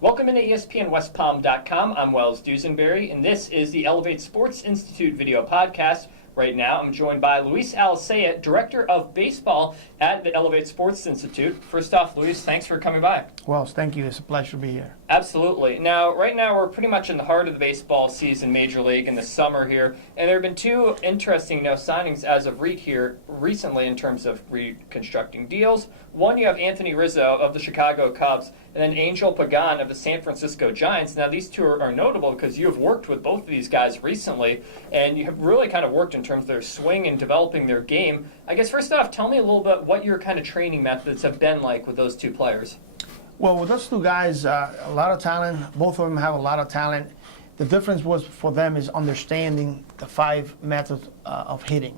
Welcome into ESPNWestPalm.com. I'm Wells Dusenberry, and this is the ELEV8 Sports Institute video podcast. Right now, I'm joined by Luis Alicea, Director of Baseball at the ELEV8 Sports Institute. First off, Luis, thanks for coming by. Wells, thank you. It's a pleasure to be here. Absolutely. Now, right now, we're pretty much in the heart of the baseball season, Major League, in the summer here, and there have been two interesting signings as of recently in terms of reconstructing deals. One, you have Anthony Rizzo of the Chicago Cubs, and then Angel Pagan of the San Francisco Giants. Now, these two are notable because you have worked with both of these guys recently, and you have really kind of worked in terms of their swing and developing their game. I guess, first off, tell me a little bit what your kind of training methods have been like with those two players. Well, with those two guys, a lot of talent. Both of them have a lot of talent. The difference was for them is understanding the five methods of hitting,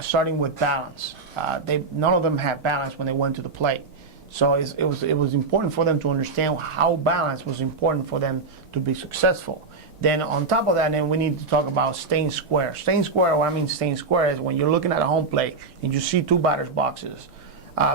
starting with balance. None of them had balance when they went to the plate. So it was important for them to understand how balance was important for them to be successful. Then on top of that, then we need to talk about staying square. Staying square, what I mean staying square is when you're looking at a home plate and you see two batters boxes.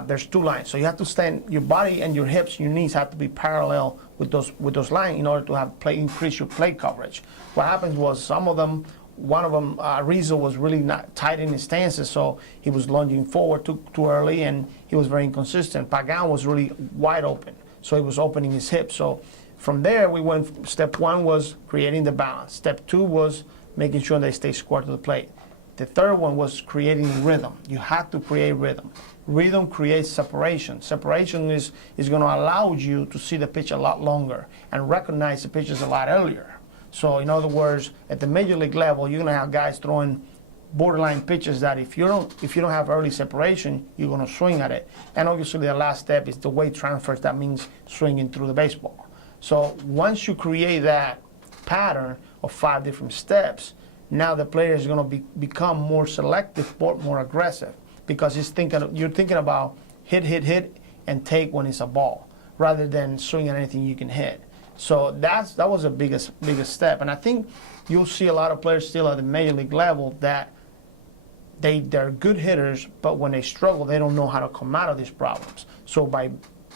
There's two lines, so you have to stand. Your body and your hips, your knees have to be parallel with those lines in order to have increase your plate coverage. What happens was one of them, Rizzo was really not tight in his stances, so he was lunging forward too early, and he was very inconsistent. Pagan was really wide open, so he was opening his hips. So from there, we went. Step one was creating the balance. Step two was making sure they stay square to the plate. The third one was creating rhythm. You have to create rhythm. Rhythm creates separation. Separation is going to allow you to see the pitch a lot longer and recognize the pitches a lot earlier. So in other words, at the major league level, you're going to have guys throwing borderline pitches that if you don't have early separation, you're going to swing at it. And obviously the last step is the weight transfers. That means swinging through the baseball. So once you create that pattern of 5 different steps, now the player is going to become more selective, more aggressive, because you're thinking about hit, and take when it's a ball, rather than swing at anything you can hit. So that was the biggest step. And I think you'll see a lot of players still at the major league level that they're good hitters, but when they struggle, they don't know how to come out of these problems. So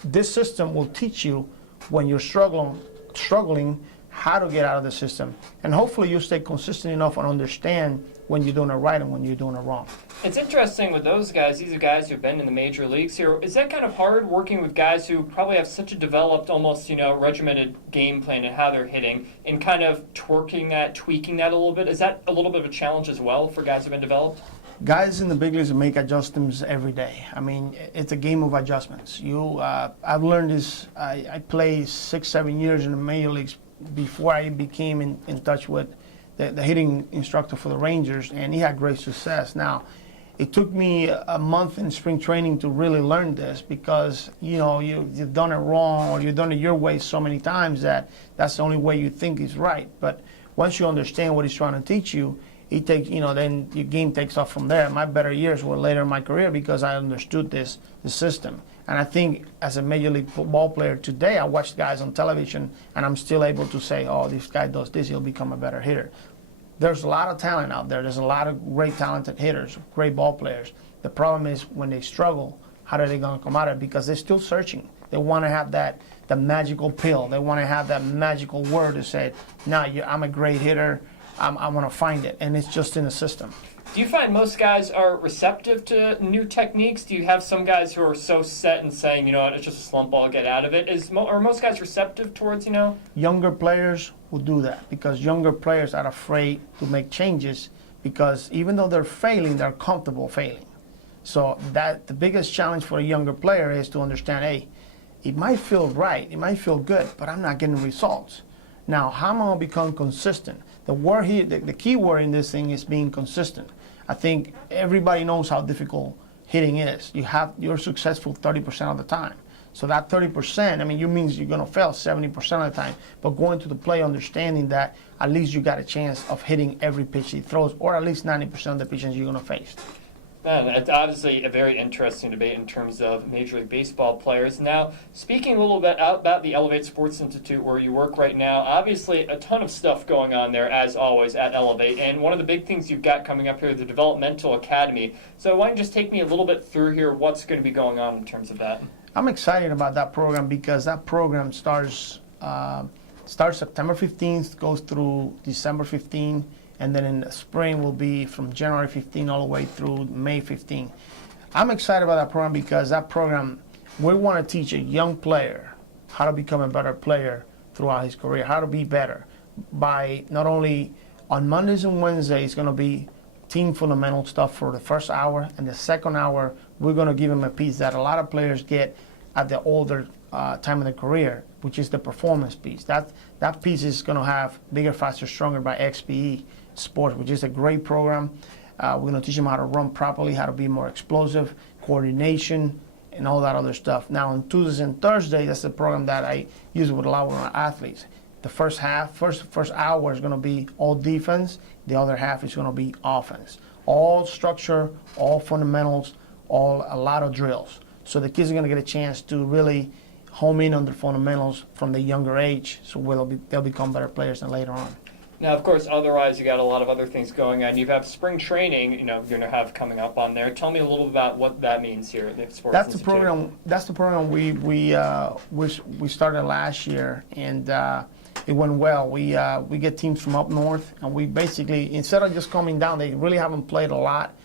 this system will teach you when you're struggling how to get out of the system, and hopefully you stay consistent enough and understand when you're doing it right and when you're doing it wrong. It's interesting with those guys. These are guys who've been in the major leagues here. Is that kind of hard working with guys who probably have such a developed, almost regimented game plan and how they're hitting, and kind of tweaking that a little bit? Is that a little bit of a challenge as well for guys who've been developed? Guys in the big leagues make adjustments every day. I mean, it's a game of adjustments. I've learned this. I played 6-7 years in the major leagues before I became in touch with the hitting instructor for the Rangers, and he had great success. Now, it took me a month in spring training to really learn this, because you've done it wrong, or you've done it your way so many times that's the only way you think is right. But once you understand what he's trying to teach you, then your game takes off from there. My better years were later in my career because I understood the system. And I think as a major league football player today, I watch guys on television and I'm still able to say, oh, this guy does this, he'll become a better hitter. There's a lot of talent out there. There's a lot of great talented hitters, great ball players. The problem is when they struggle, how are they going to come out of it? Because they're still searching. They want to have the magical pill. They want to have that magical word to say, I'm a great hitter. I'm going to find it. And it's just in the system. Do you find most guys are receptive to new techniques? Do you have some guys who are so set and saying, it's just a slump, I'll get out of it? Are most guys receptive towards, Younger players will do that, because younger players are afraid to make changes, because even though they're failing, they're comfortable failing. So the biggest challenge for a younger player is to understand, hey, it might feel right, it might feel good, but I'm not getting results. Now, how am I going to become consistent? The key word in this thing is being consistent. I think everybody knows how difficult hitting is. You're successful 30% of the time. So that 30%, you means you're going to fail 70% of the time. But going to the play understanding that at least you got a chance of hitting every pitch he throws, or at least 90% of the pitches you're going to face. It's obviously a very interesting debate in terms of Major League Baseball players. Now, speaking a little bit about the ELEV8 Sports Institute where you work right now, obviously a ton of stuff going on there, as always, at ELEV8. And one of the big things you've got coming up here, the Developmental Academy. So why don't you just take me a little bit through here, what's going to be going on in terms of that? I'm excited about that program because that program starts starts September 15th, goes through December 15th, and then in the spring will be from January 15th all the way through May 15th. I'm excited about that program because that program, we want to teach a young player how to become a better player throughout his career, how to be better by not only on Mondays and Wednesdays, it's going to be team fundamental stuff for the first hour, and the second hour, we're going to give him a piece that a lot of players get at the older time of their career, which is the performance piece. That piece is going to have Bigger, Faster, Stronger by XPE Sports, which is a great program. We're going to teach them how to run properly, how to be more explosive, coordination, and all that other stuff. Now, on Tuesdays and Thursdays, that's the program that I use with a lot of my athletes. The first hour is going to be all defense. The other half is going to be offense. All structure, all fundamentals, a lot of drills. So the kids are going to get a chance to really home in on their fundamentals from the younger age, so they'll become better players than later on. Now, of course, otherwise you got a lot of other things going on. You have spring training, you're going to have coming up on there. Tell me a little about what that means here at the Sports That's Institute. That's the program we started last year, and it went well. We get teams from up north, and we basically, instead of just coming down, they really haven't played a lot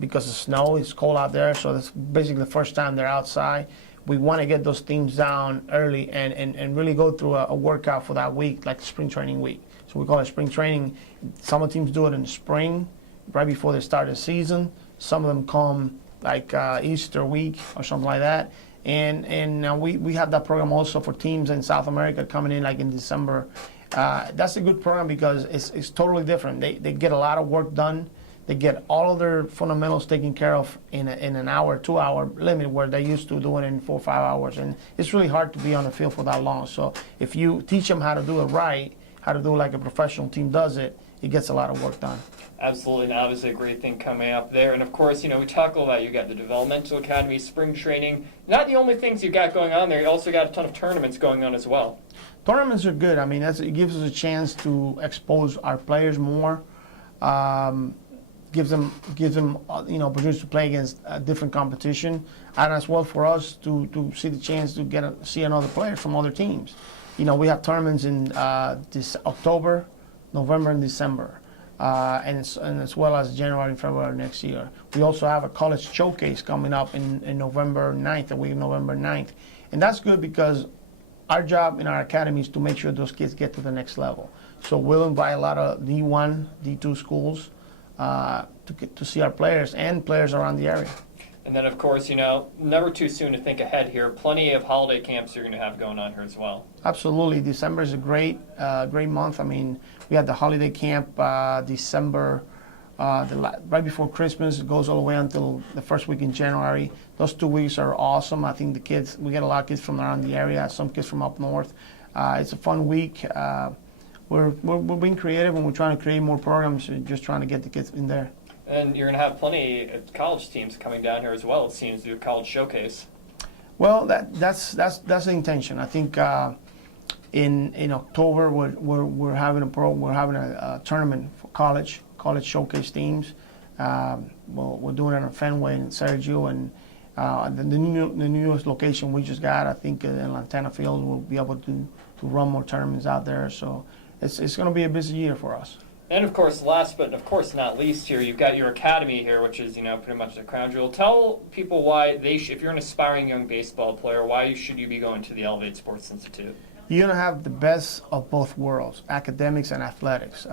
because of snow. It's cold out there, so that's basically the first time they're outside. We want to get those teams down early and really go through a workout for that week, like spring training week. So we call it spring training. Some of the teams do it in the spring, right before they start the season. Some of them come like Easter week or something like that. And we have that program also for teams in South America coming in like in December. That's a good program because it's totally different. They get a lot of work done. They get all of their fundamentals taken care of in an hour, 2 hour limit where they used to do it in 4 or 5 hours. And it's really hard to be on the field for that long. So if you teach them how to do it right, how to do it like a professional team does it, it gets a lot of work done. Absolutely, and obviously a great thing coming up there. And of course, we talk about you got the developmental academy, spring training. Not the only things you got going on there, you also got a ton of tournaments going on as well. Tournaments are good. I mean, it gives us a chance to expose our players more. Gives them opportunities to play against a different competition, and as well for us to see the chance to see another player from other teams. We have tournaments in this October, November, and December, and as well as January and February next year. We also have a college showcase coming up in November 9th, the week of November 9th, and that's good because our job in our academy is to make sure those kids get to the next level. So we'll invite a lot of D1, D2 schools to see our players and players around the area. And then, of course, never too soon to think ahead here. Plenty of holiday camps you're going to have going on here as well. Absolutely. December is a great month. I mean, we had the holiday camp December, right before Christmas. It goes all the way until the first week in January. Those 2 weeks are awesome. I think we get a lot of kids from around the area, some kids from up north. It's a fun week. We're being creative and we're trying to create more programs, just trying to get the kids in there. And you're going to have plenty of college teams coming down here as well, it seems, to do a college showcase. Well, that's the intention. I think in October we're having a tournament for college showcase teams. We're doing it in Fenway in Sergio, and the newest location we just got, I think in Lantana Field, we'll be able to run more tournaments out there. So it's going to be a busy year for us. And of course, last but of course not least here, you've got your academy here, which is pretty much the crown jewel. Tell people why if you're an aspiring young baseball player, why should you be going to the ELEV8 Sports Institute? You're going to have the best of both worlds, academics and athletics.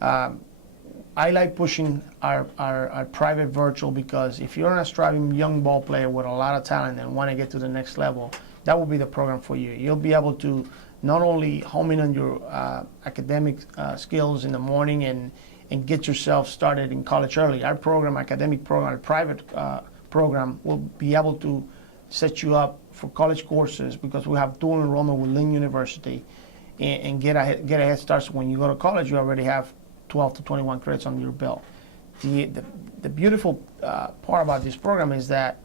I like pushing our private virtual because if you're an aspiring young ball player with a lot of talent and want to get to the next level, that will be the program for you. You'll be able to not only home in on your academic skills in the morning and get yourself started in college early. Our program, academic program, our private program will be able to set you up for college courses because we have dual enrollment with Lynn University and get a head start. So when you go to college, you already have 12 to 21 credits on your belt. The beautiful part about this program is that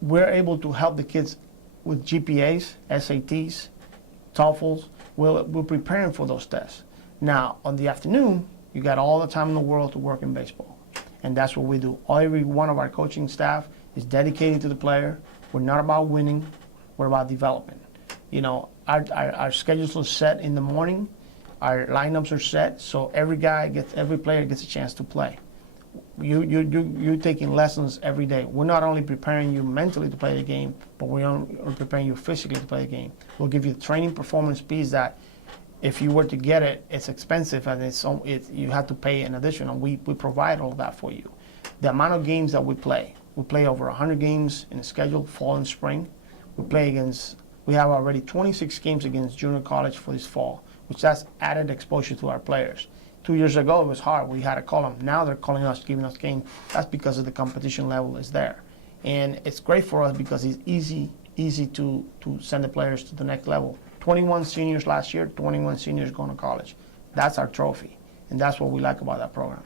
we're able to help the kids with GPAs, SATs, TOEFLs. We're preparing for those tests. Now, on the afternoon, you got all the time in the world to work in baseball. And that's what we do. Every one of our coaching staff is dedicated to the player. We're not about winning. We're about development. Our schedules are set in the morning. Our lineups are set, so every player gets a chance to play. You're taking lessons every day. We're not only preparing you mentally to play the game, but we're preparing you physically to play the game. We'll give you the training performance piece that if you were to get it, it's expensive and you have to pay in addition, and we provide all that for you. The amount of games that we play over 100 games in the schedule, fall and spring. We have already 26 games against junior college for this fall, which that's added exposure to our players. 2 years ago, it was hard. We had to call them. Now they're calling us, giving us games. That's because of the competition level is there. And it's great for us because it's easy to send the players to the next level. 21 seniors last year, 21 seniors going to college. That's our trophy. And that's what we like about that program.